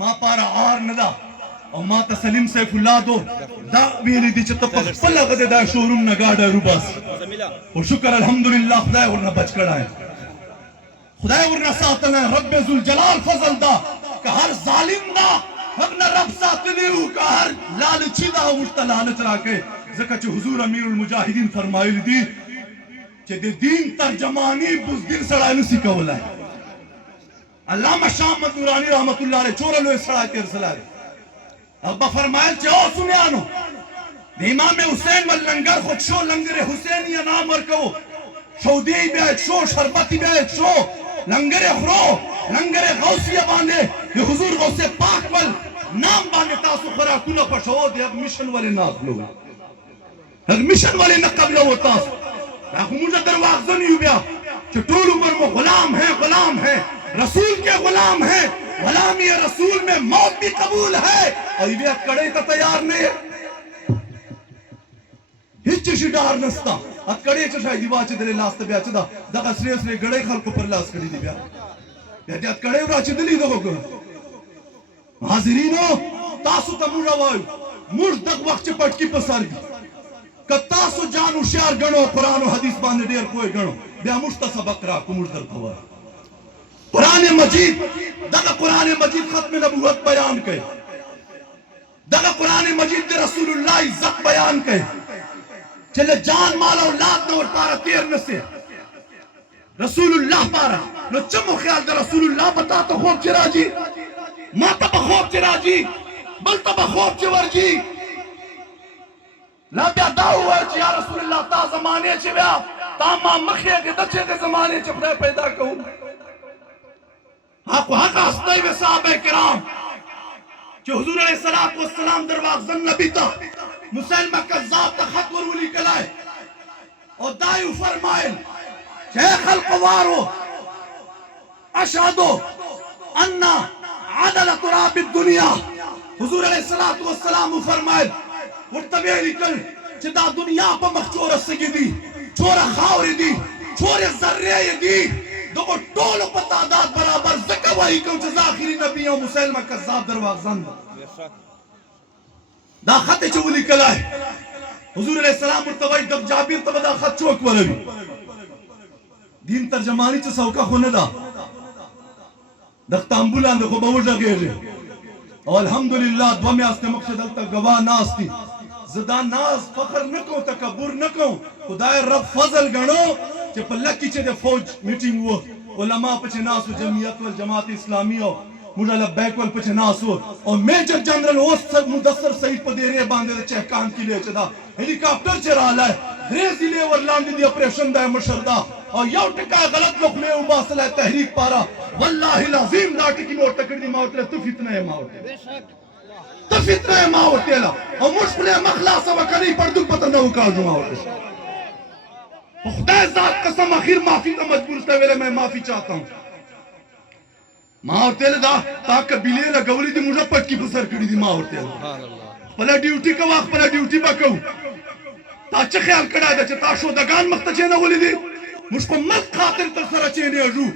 ما پارا آر ندا او ما تسلیم سیفالله دو دا ویلی دی چې ته په خپله غده دا شوروم نه ګاډه روباس او شکر الحمدلله خدای ورنه بچ کړی خدای ورنه ساتلی رب ذوالجلال فضل دا که هر ظالم دا حق نه رب ساتلی و که هر لالچي دا موږ ته لالچ راکوي ځکه چې حضور امیر المجاهدین فرمایلی دي چې د دین ترجمانی بزدل سړی نسي کولی علامه شاه احمد نورانی رحمت الله علیه چوره لوی سړی تېر سلی دی هغه فرمایل چې او سنیانو د امام حسین و لنگر خود شو لنگر حسین یې نام ورکوو شودې یې بیا شو شربت یې بیا شو لنگر خورو لنگر غوثیه باندې د حضور غوث پاک ول نام باندې تاسو خوراکونه پټوو د هغه میشن ولې نه اخلو هغه میشن ولې نه قبلوو تاسو دا خو موږ درواغجن یو بیا چې ټول عمر مو غلام ہے رسول کے غلام ہیں غلامی رسول میں موت بھی قبول ہے اور یہ کڑے کا تیار نہیں ہے ہیچ شي ډار نستا ا کړي چې شاید دیوا چې دلې لاس ته بیا چې دا دغه سری سری ګړې خلکو پر لاس کړي دي بیا دې ا کړي ورا چې دلی دغه حاضرینو تاسو ته موږ وایو موږ دغه وخت چې پټکی په سر دي که تاسو جان هوښیار ګڼو قرآن او حدیث باندې ډېر پوه ګڼو بیا موږ ته سبق راکړو موږ درته وایو قرآن مجید دغه قرآن مجید ختم نبوت بیان کوي دغه قرآن مجید د رسول الله عزت بیان کوي چې له جان مال اولاد نه ورپاره تیر نسي رسول الله پاره نو چمو خیال د رسول الله پتا ته خوب چې راځي ما ته به خوب چې راځي بل ته به خوب چې ورځي لا بیا دا ووایه چې یا رسول الله تا زمانې چې بیا تا ما مخې کې د چې زمانې چې خدای پیدا کوم حق هستی و صحابه کرام چې حضور علیه الصلاة والسلام درواغجن نبی ته مسلمه کذاب ته خط ور ولیکلی او دا یې وفرمایل چې ای خلق وارو اشهدو ان عدل تراب الدنیا حضور علیه الصلاة والسلام وفرمایل ورته ویې لیکل چې دا دنیا په مخ چوره سږي دي چوره خاورې دي چورې ذرې دي دغه ټولو په تعداد برابر ځکه وایي کوم چې زه آخري نبي یم مسلمه کذاب درواغجن دا خط یې چې ولیکلی حضور علیه السلام ورته وایي دغه جابر ته به دا خط څوک ولوي دین ترجماني چې سوکه خو نه ده دغه تامبو لاندې خو به وږغېږي او الحمدلله دوه میاشتې مخکې دلته ګواه ناست دي زه دا ناز فخر نه کوم تکبر نه کوم خدای رب فضل ګڼو چې په لکې چې د فوج میټینګ و علما پکې ناست و جمعیت والجماعت اسلامي او موږ لبیک ول پکې ناست و او میجر جنرل اوس مدثر سعید په دې ری باندې د چهکان کلي چې دا هلیکاپټر چې رالی درې ضلعې ورلاندې دي operation the Mishra the O you ټکی غلط لقمې وباسلی تحریک پاره والله العظیم دا ټکي مې ورته کړي دي ما ورته ته فتنه یې ما ورته ته فتنه یې ما ورته او موږ خپله مخ خلاصه به کوي پردوک پته نه وکاږو ما ورته خدای ذات قسم آخر معافی کا مجبور تھا ویلے میں معافی چاہتا ہوں ماں اور تیلے دا تا قبیلے لگولی دی مجھا پٹکی پسر کری دی ماں اور تیلے پلا ڈیوٹی کا واقع پلا ڈیوٹی با کہو تا چا خیال کڑا دا چا تا شو دگان مختا چینا ولی دی مجھ کو مت خاطر تر سرا چینے اجو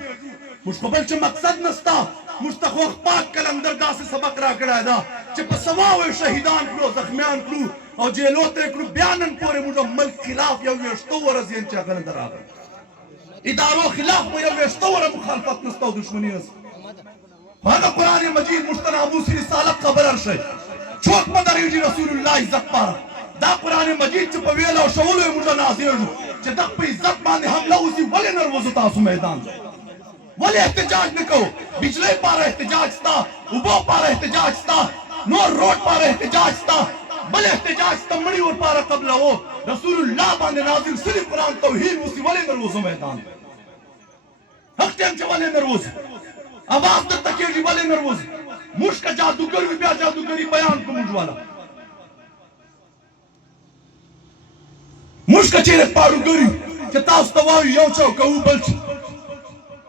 مجھ کو بلچ مقصد نستا مجھ تا خوخ پاک کلندر دا سے سبق را کڑا دا چا پسواوے شہیدان کلو زخمیان کلو او جیلو ته کړو بیانن پورې موږ ملک خلاف یو ویشتو ورځې چې هغه نه راغلی ادارو خلاف مو یو ویشتو ورځې مخالفت نسته او دشمني نسته هغه قرآن مجید موږ ته ناموس رسالت خبر ارشي څوک مه درېږي رسول الله عزت پاره دا قرآن مجید چې په ویلو او شولو یې موږ نازېږو چې دغه په عزت باندې حمله وسي ولې نه وځو تاسو میدان ولې احتجاج نه کوو بجلۍ پاره احتجاج ستا اوبو پاره احتجاج ستا نور روډ پاره احتجاج ستا بل احتجاج تمڑی اور پارا قبل ہو رسول اللہ باندے نازل صرف قرآن توحید وسی والے نروزو میدان حق ٹیم چا والے نروز آواز در تکیجی والے نروز مشک جادوگر بھی بیا جادوگری بیان کو مجھوالا مشک چیرے پارو گری چتا استوائی یو چاو کہو بلچ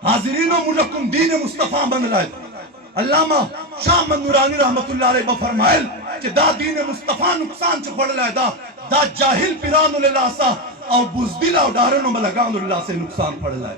حاضرینو مجھکم دین مصطفیٰ بن لائے علامہ شاہ احمد نورانی رحمت اللہ علیہ بفرمائل کہ دا دین مصطفیٰ نقصان چھ کھوڑ لائے دا جاہل پیران اللہ سا او بزدل او ڈارنو ملگان اللہ سے نقصان پڑ لائے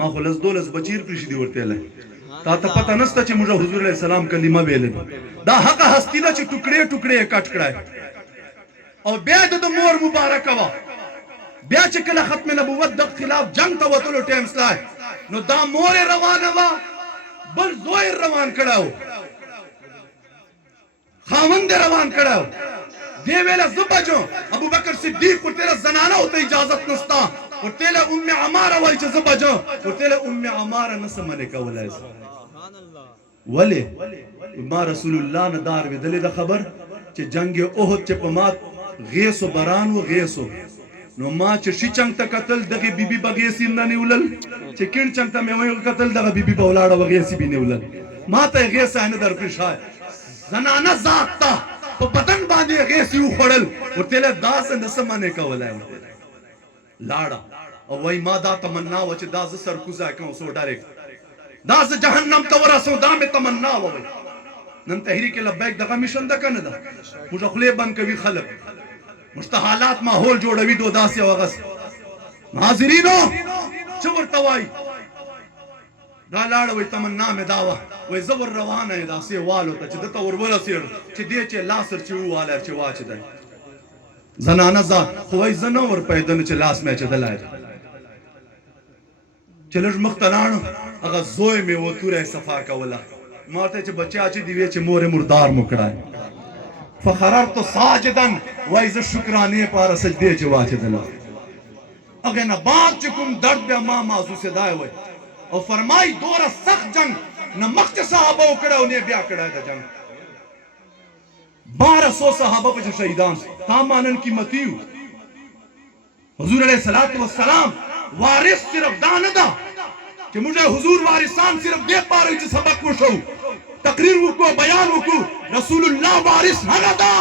ما خلص دولس بچیر پرشي دی ورته له تا ته پته نسته چې موږ حضور علیه السلام کلمه ویلې دا حق هستی ده چې ټوکړې ټوکړې کټ کړای او بیا د مور مبارکه وا بیا چې کله ختم نبوت د خلاف جنگ ته وتلو ټیم سلای نو دا مور روانه وا بل زوی روان کړهو خاوند روان کړهو دی ویله زه بچو ابو بکر صدیق ورته زنانه او ته اجازت نستا ورته له ام عماره وای چې زه بچو ورته له ام عماره نس منه کولای ولی ما رسول الله نه دار ودلې د خبر چې جنگ احد چې په مات غیث و بران و غیث نو ما چې شي چنګ ته قتل دغه بیبي بغیسیم نه نیولل چې کین چنګ ته مې قتل دغه بیبي بولاړه وغیسی بي نیولل ما ته غیث نه در پیښای زنانه ذات ته په بدن باندې غیسی وخړل ورته له داس نه سمانه کولای لاړه او وای ما دا تمنا و چې دا ز سر کوزا کوم سو ډایرکټ دا ز جهنم ته ورسو دا مې تمنا و نن تحریک لبیک دغه میشن ده کنه ده موږ خپل بند کوي خلک مستحالات ماحول جوړوي دو داسې وغس حاضرینو چې ورته وای دا لاړه وای تمنا مې دا وای زبر روانه دا سی والو ته چې دته ورول سیر چې دې چې لاسر چې واله چې واچ ده زنانه ذات خو وای زنه ور پیدل چې لاس مې چې دلای چې لږ مختلانو هغه زوی مې وتوره صفا کوله ماته چې بچا چې دی وی چې مور مردار مکړای فخررت ساجدا وای ز شکرانه پر سجدي چې واچدل اگه نه بعد چې کوم درد به ما محسوس دای وای او فرمای دوره سخت جنگ نه مخت صحابه وکړو نه بیا کړه د جنگ 1200 صحابه په شهیدان تامانن قیمتیو حضور علیہ الصلوۃ والسلام وارث صرف دانه دا چې موږ حضور وارثان صرف دې پاره چې سبق وشو تقریر وکړو بیان وکړو رسول الله وارث هغه دا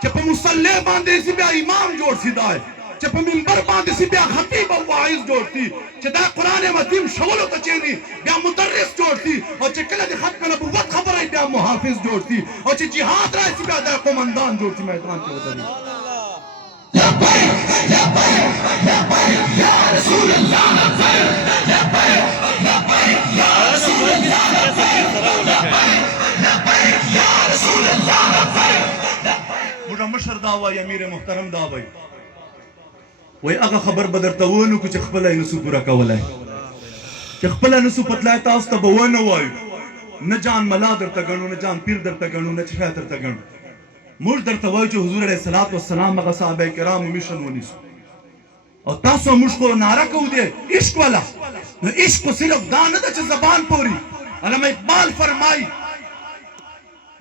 چې په مصلی باندې سی بیا امام جوړ سی دای چې په منبر باندې سی بیا خطیب او واعظ جوړ سی چې دا قران متین شولو ته چینی بیا مدرس جوړ سی او چې کله د ختم نبوت خبره بیا محافظ جوړ سی او چې jihad راځي بیا د قومندان جوړ سی میدان ته ودرې لبیک لبیک لبیک یا رسول الله لبیک لبیک لبیک یا رسول الله لبیک لبیک یا رسول الله لبیک موږ مشر دا وای امیر محترم دا وای وای هغه خبر بدرته ونه کو چې خپل یې نسو پورا کولای چې خپل نسو پتلای تاسو ته بونه وای نه جان ملا درته غنو نه جان پیر درته غنو نه چې درته غنو موږ درته وایو چې حضور علیه الصلاۃ والسلام هغه صحابه کرام میشن ونیسو او تاسو موږ کو نعره کوو دې عشق والا نو عشق صرف دا نه ده چې زبان پوری علامه اقبال فرمای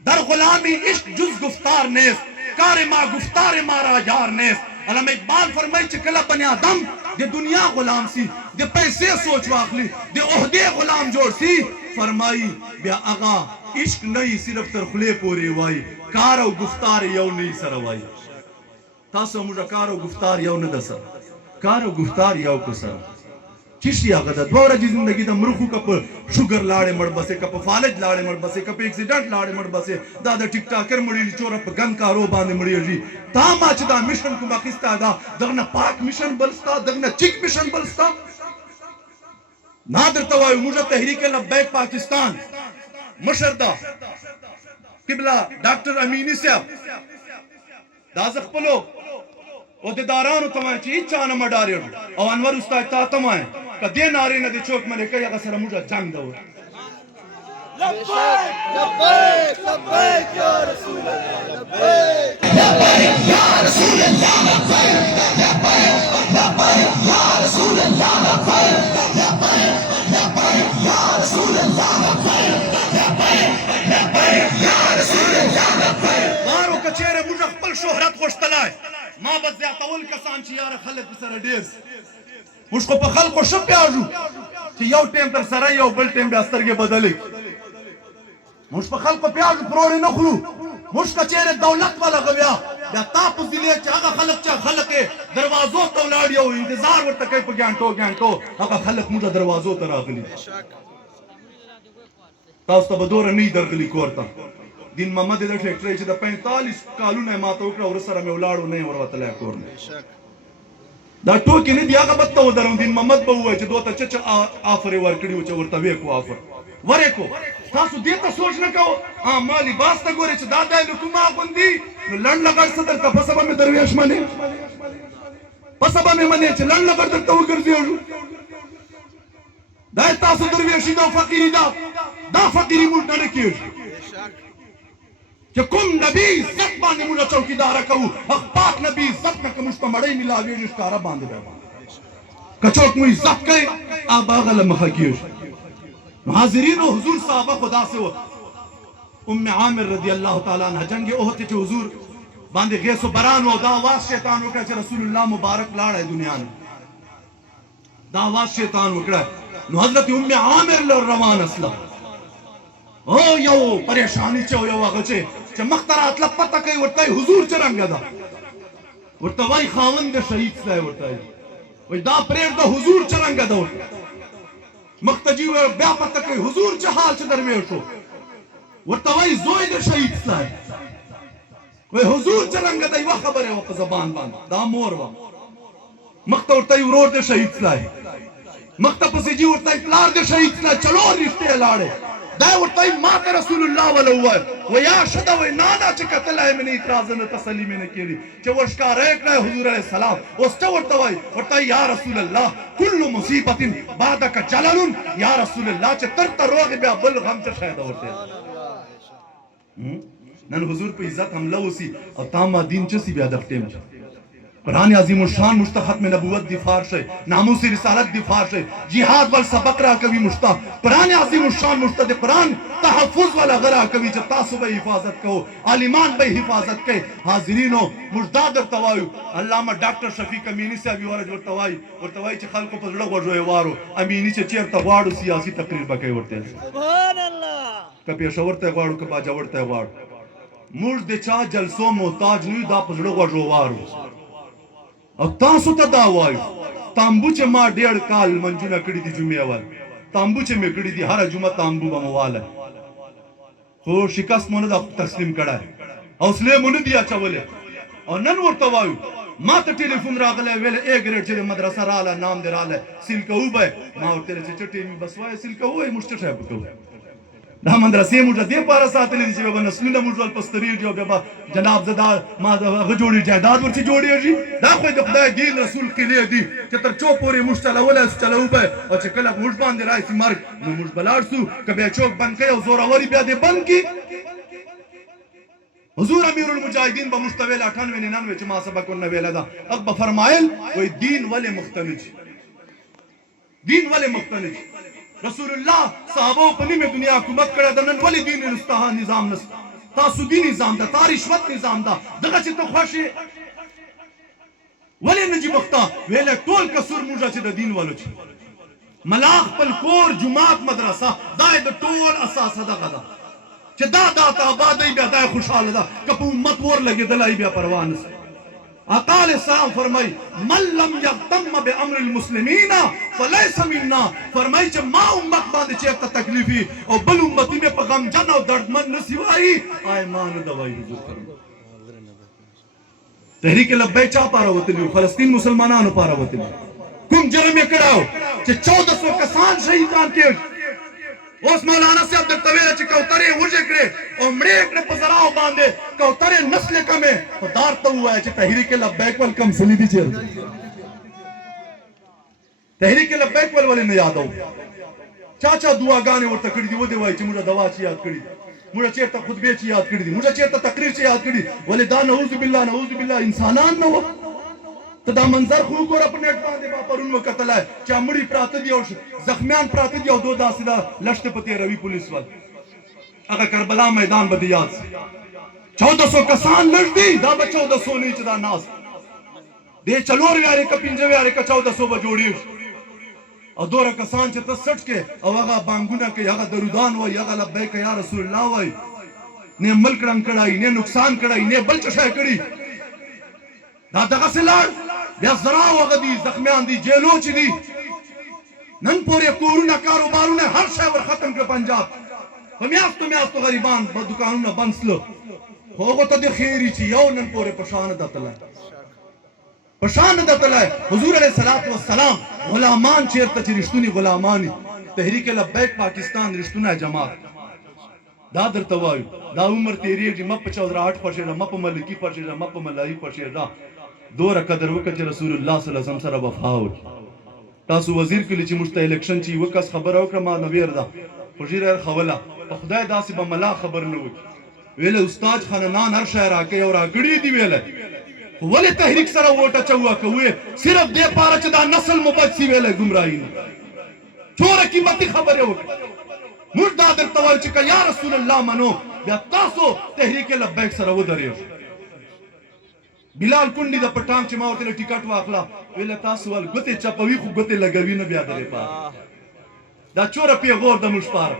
در غلامی عشق جز گفتار نیست کار ما گفتار ما را یار نیست علامه اقبال فرمای چې کله بنی آدم د دنیا غلام سی د پیسې سوچ واخلي د عہدے غلام جوړ سی فرمای بیا اغا عشق نه صرف تر خله پوری وای کار او گفتار یو نه سره وای تاسو موږ کار او گفتار یو نه دسر کار او گفتار یو کو سره چشي هغه د دوه ورځې زندگی د مرخو کپ شوګر لاړې مړ بسې کپ فالج لاړې مړ بسې کپ اکسیډنٹ لاړې مړ بسې دا د ټیک ټاکر مړي چور په ګن کارو باندې مړي تا ما چې دا میشن کوم اخیستا دا دغه پاک میشن بلستا دغه چیک میشن بلستا نادر توای موږ تحریک لبیک پاکستان مشر دا قبله ډاکټر امینی صاحب دا ز خپلو او د دارانو تمه چې چا نه مډاریو او انور استاد تا تمه کدی ناری نه د چوک ملي کوي هغه سره موږ جنگ دا لبیک لبیک لبیک یا رسول الله لبیک لبیک یا رسول الله لبیک لبیک لبیک یا رسول الله لبیک لبیک لبیک یا رسول الله لبیک لبیک لبیک یا رسول الله لبیک مارو کچېره موږ خپل شهرت غوښتلای ما به زیاتول کسان چې یار خلک سره ډیر موږ خو په خلکو ښه پیاژو چې یو ټیم تر سره یو بل ټیم بیا سترګې بدلې موږ په خلکو پیاژو پرورې نه خورو موږ که چېرې دولت والا غویا بیا تا په ضلع چې هغه خلک چې خلک یې دروازو ته ولاړ یو انتظار ورته کوي په ګانټو ګانټو هغه خلک موږ دروازو ته راغلي تاسو ته به دوره نه درغلي کور ته دین محمد د ټریکټر چې د 45 کالونه ماته وکړه ور سره مې ولاړو نه ور وتلای کور نه دا ټوکې نه دي هغه بد ته ودرم دین محمد به ووایي چې دوی ته چا آفر یې ورکړي و چې ورته ویې کړو آفر ورې کړو تاسو دې ته سوچ نه کوو ما لباس ته ګورې چې دا دی له کومه اغوندي نو لنډ لغړ څه درته پسه به مې درویش منې پسه به مې منې چې لنډ لغړ درته وګرځېږو دا تاسو درویشي دا فقیري دا فقیري موږ نه کېږي چې کوم نبی عزت باندې موږ چوکیداره کوو هغه پاک نبی عزت نه که موږ ته مړۍ میلاوېږي ښکاره باندې به که څوک مو عزت کوي هغه هغه له مخه کېږي نو حاضرینو حضور صحابه خو داسې وه ام عامر رضی الله تعالی عنها جنگ احد چې حضور باندې غیث و بران و دا آواز شیطان وکړه چې رسول الله مبارک لاړی دنیا نه دا آواز شیطان وکړه نو حضرت ام عامر له روان اسله او یو پریشانی چې یو هغه چې مخ ته راتله پته کوي ورته حضور څرنګه ده ورته وایي خاوند د شهید سړی ورته وایي دا پرېږده حضور څرنګه ده ورته مخ ته جي بیا پته کوي حضور چې حال چې درویش و ورته وایي زوی د شهید سړی وایي حضور څرنګه ده یوه خبره وه په زبان باندې دا مور وه مخ ته ورته ورور د شهید سړی مخ ته پسې جي ورته پلار د شهید سړی څلور رښتې لاړې دا ورته ما ته رسول الله ولا وویل و یا شده وایي نانا چې کتلی مې نه اعتراض نه تسلي مې نه کړي چې ورښکاره یې کړی حضور علیه السلام اوس څه ورته وایي ورته یا رسول الله کل مصیبت بعدک جلل یا رسول الله چې تر ته روغ بیا بل غم څه شی ده ورته نن حضور په عزت حمله وسي او تا ما دین څه سي بیا دغه ټیم قرآن عظیم الشان مشتا ختم نبوت دفار شے ناموس رسالت دفار شے جہاد وال سبق را کبھی مشتا قرآن عظیم الشان مشتا دے قرآن تحفظ والا غرا کبھی جب تاسو بے حفاظت کہو عالمان بے حفاظت کہے حاضرینو مجداد در توایو علامہ ڈاکٹر شفیق امینی سے ابھی ورج ورتوائی چی خلقو پر زڑا گوڑوئے وارو امینی چی چیر تغوارو سیاسی تقریر بکے ورتے سبحان اللہ کبھی شورتے غوارو کبا جورتے غوارو مرد دے چا جلسو محتاج نوی دا پر زڑا گوڑو وارو او تاسو ته دا وایو تامبو چې ما ډېر کال منجونه کړي دي جمعې اول تامبو چې مې کړي دي هره جمعه تامبو به مو والی خو شکست مو نه ده تسلیم کړی حوصلې مو نه دي اچولی او نن ورته وایو ما ته ټلیفون راغلی ویل اے ګریډ چې مدرسه راله نام دې رالی سیل کوو به ما ورته ویل چې چټې مې بس وایه سیل کوو یې موږ څه شی به کوو دا مدرسې موږ دې پاره ساتلې دي چې بیا به نسلونه موږ ول پسترېږي او بیا به جناب زه دا ما هغه جوړې جایداد ورته جوړېږي دا خو د خدای دین رسول قلعې دي چې تر څو پورې موږ چلولی سو چلوو به او چې کله موږ باندې راشي مرګ نو موږ به لاړ سو که بیا چوک بند کوي او زوروري بیا دې بند کړي حضور امیر المجاهدین به موږ ته ویل 98 99 چې ما سبق ورنه ویله ده هغه به فرمایل وایي دین ولې مختلج دین ولې مختلج رسول الله صحابو په نیمه دنیا حکومت کړی ده نن ولې دین نسته نظام نسته تاسودي نظام ده تا رشوت نظام ده دغه چې ته خوښ یې ولې نه جي مخته ویلی ټول کسور موږ چې د دین والو چې ملا خپل کور جومات مدرسه دا یې د ټول اساسه دغه ده چې دا ته آبادوي بیا دا یې خوشحاله ده که په امت ور لګېدلی بیا پروا نسته آقا علیہ السلام فرمائی من لم یغتم بامر المسلمین فلیس منا فرمائی چې ما امت باندې چېرته تکلیفي او بل امتی مې په غمجن او دردمن نسی وایي آی ما نه ده وایي حضور فرمائی تحریک لبیک چا پاره وتلی وو فلسطین مسلمانانو پاره وتلی کوم جرم یې کړی و چې 1400 کسان شهیدان کېږي اوس مولانا صاحب درته ویله چې کوترې وږې کړې او مړې کړې په زراو باندې کوترې نسلې کمې خو دار ته ووایه چې تحریک لبیک ول کم سلی دي چېرته تحریک لبیک ول ولې نه یادوو چا دعاګانې ورته کړي دي ودې وایي چې موږ دوا چې یاد کړي دي موږ چېرته خطبې چې یاد کړي دي موږ چېرته تقریر چې یاد کړي ولې دا نعوذ بالله انسانان نه وه ته دا منظر خو وګوره په نیټ باندې ما پرون وکتلی چې مړي پراته دي او زخمیان پراته دي او دو داسې دا لښتې په تېروي پولیس ول هغه کربلا میدان به دې یاد سي 1400 کسان لږ دي دا به 1400 نه چې دا ناست دې 4 ویارې که 5 ویارې که 1400 به جوړېږي او دوره کسان چې ته سټ کې او هغه بانګونه کوي هغه درودان وایي هغه لبیک یا رسول الله وایي نه ملک رنګ کړی نه نقصان کړی نه بل څه شی کړي دا دغسې لاړ بیا زراو هغه دي زخمیان دي جیلو چې دي نن پورې کورونه کاروبارونه هر شی ور ختم کړه پنجاب په میاشتو غریبان به دوکانونه بند سله خو هغو ته د خیري چې یو نن پورې په شانه ده تللی پشان د تلای حضور علیہ الصلوۃ والسلام غلامان چیرته چې رښتونی غلامان تحریک لبیک پاکستان رښتونه جماعت دا درته وایو دا عمر تیریږي م په 14 پښې م په ملکی پښې م په ملای پښې دوره قدر وکړه چې رسول الله صلی الله علیه وسلم سره وفا وکړي تاسو وزیر کلی چې مشته الیکشن چې وکاس خبر او کړه ما نویر دا فجیر خوله په خدای داسې به ملا خبر نه وکړي ویله استاد خانان هر شهر راکې او راګړي دی ویله ولې تحریک سره ووټه چوا کوي صرف دې پاره چې دا نسل مبچي ویله گمراهی نه چوره قیمتي خبره وکړه موږ دا درته وایو چې یا رسول الله منو بیا تاسو تحریک لبیک سره ودرېږئ بلال کونډي د پټان چې ما ورته ټیکټ واخله ویله تاسو ول ګوتې چپوي خو ګوتې لګوي نه بیا درې پاره دا چوره پیغور د موږ پاره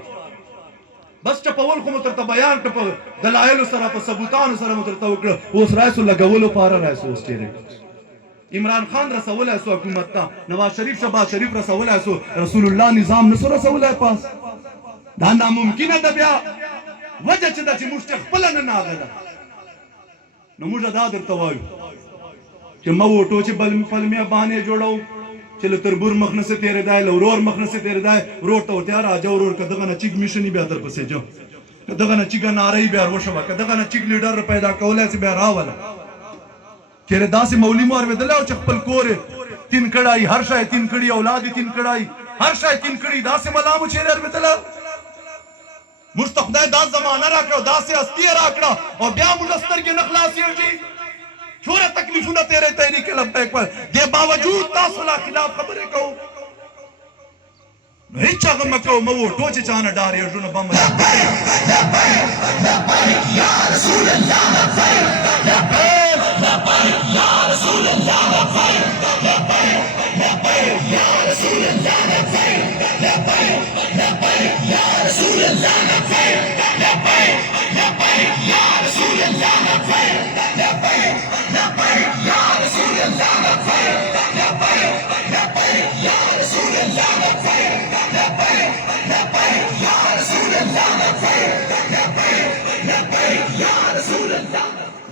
بس چپول خو مو درته بیان کړه په دلایلو سره په ثبوتانو سره مو درته وکړه اوس رایسو لګولو پاره رایسو اوس چیرې عمران خان رسولی سو حکومت ته نواز شریف شهباز شریف رسولی سو رسول الله نظام نسو رسولی پاس دا ناممکنه ده بیا وجه چې ده چې موږ ته خپله نه ناغه ده نو موږ دا درته وایو چې مه وټو چې پلمې بانې جوړو چې له تربور مخ نسې تېرېدی له ورور مخ نسې تېرېدی ورور ته ورته راجه ورور که دغه نه چیک میشني بیا درپسې جو که دغه نه چیکه نارۍ بیا وشوه که دغه نه چیک لیډر پیدا کولی سي بیا راوله چېرې داسې مولي مو اورېدلی او چې خپل کور یې تین کړی هر شی تین کړي اولاد یې تین کړی هر شی تین کړي داسې ملا مو چېرې اورېدلی موږ ته خدای دا زمانه راکړه داسې هستي یې راکړه او بیا موږ سترګې نه خلاصېږي څومره تکلیفونه تیرې تحریک لبیک پر دې باوجود تاسو لا خلاف خبرې کوو نو هېڅ هغه مه کوو مه وټو چې چا نه ډارېږو نو بم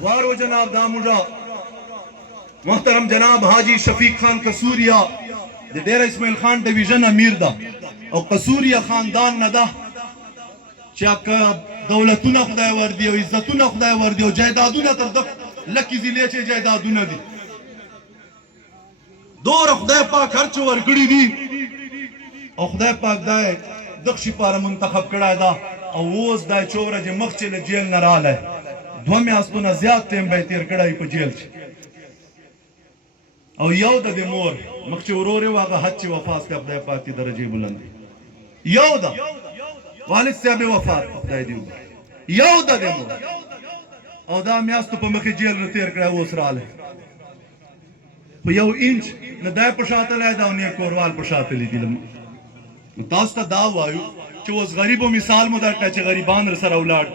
وارو جناب داموجا محترم جناب حاجی شفیق خان قصوریا د ډیره اسماعیل خان ډیویژن امیر ده او قصوریا خاندان نه ده چې دولتونه خدای وردي او عزتونه خدای وردي او جایدادونه تر د لکې ضلع چې جایدادونه دي دوره خدای پاک هر څه ورکړي دي او خدای پاک دا دغه شي پاره منتخب کړی ده او اوس دا څو ورځې مخکې له جیل نه رالی 2 میاشتونه زیات ټیم به یې تېر کړی په جیل کې او یو د دې مور مخکې ورور یې و هغه حج چې وفات کړه خدای پاک دې درجې بلند یو ده والد صاحب یې وفات کړه خدای دې وبخښي یو د دې مور او دا میاشتو په مخکې جیل نه تېر کړی اوس رالی خو یو انچ نه دی په شا تلی ده او نه یې کوروال په شا تلي دي نو تاسو ته دا وایو چې اوس غریبو مثال مو درکړه چې غریبان سره ولاړ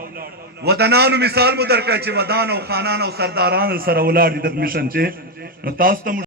ودانانو مثال مو درکړه چې ودان او خانان او سرداران سره ولاړ دي د میشن چې نو تاسو ته